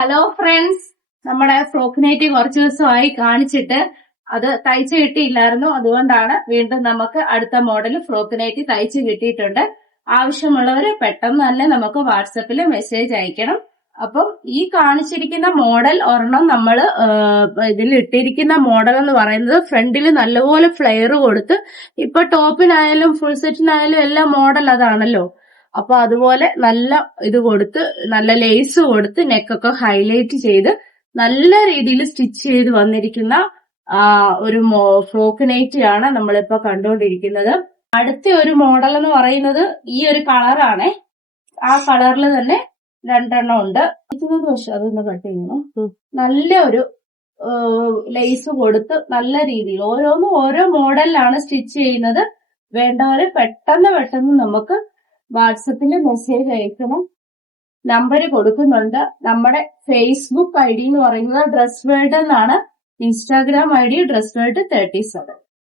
Hello friends, നമ്മുടെ frock nightie കുറച്ച് ദിവസമായി കാണിച്ചിട്ട് അത് തയ്ച്ചു കിട്ടിയില്ലായിരുന്നു. അതുകൊണ്ടാണ് വീണ്ടും നമുക്ക് അടുത്ത മോഡൽ ഫ്രോക്ക് നൈറ്റി തയ്ച്ചു കിട്ടിയിട്ടുണ്ട്. ആവശ്യമുള്ളവര് പെട്ടെന്ന് തന്നെ നമുക്ക് വാട്സപ്പിൽ മെസ്സേജ് അയക്കണം. അപ്പം ഈ കാണിച്ചിരിക്കുന്ന മോഡൽ ഒരെണ്ണം നമ്മള് ഇതിൽ ഇട്ടിരിക്കുന്ന മോഡൽ എന്ന് പറയുന്നത് ഫ്രണ്ടിൽ നല്ലപോലെ ഫ്ലെയർ കൊടുത്ത്, ഇപ്പൊ ടോപ്പിനായാലും ഫുൾ സെറ്റിനായാലും എല്ലാം മോഡൽ അതാണല്ലോ. അപ്പൊ അതുപോലെ നല്ല ഇത് കൊടുത്ത്, നല്ല ലേസ് കൊടുത്ത്, നെക്കൊക്കെ ഹൈലൈറ്റ് ചെയ്ത് നല്ല രീതിയിൽ സ്റ്റിച്ച് ചെയ്ത് വന്നിരിക്കുന്ന ഒരു ഫ്രോക്ക് നൈറ്റിയാണ് നമ്മളിപ്പോ കണ്ടുകൊണ്ടിരിക്കുന്നത്. അടുത്ത ഒരു മോഡൽ എന്ന് പറയുന്നത് ഈ ഒരു കളറാണ്. ആ കളറിൽ തന്നെ രണ്ടെണ്ണം ഉണ്ട്. അതൊന്ന് കട്ട് ചെയ്യണം. നല്ല ഒരു ലേസ് കൊടുത്ത് നല്ല രീതിയിൽ ഓരോന്നും ഓരോ മോഡലിലാണ് സ്റ്റിച്ച് ചെയ്യുന്നത്. വേണ്ടവരെ പെട്ടെന്ന് നമുക്ക് വാട്സപ്പിൽ മെസ്സേജ് അയക്കണം. നമ്പർ കൊടുക്കുന്നുണ്ട്. നമ്മുടെ ഫേസ്ബുക്ക് ID എന്ന് പറയുന്നത് ഡ്രസ് വേൾഡ് എന്നാണ്. Instagram ID dress world 37.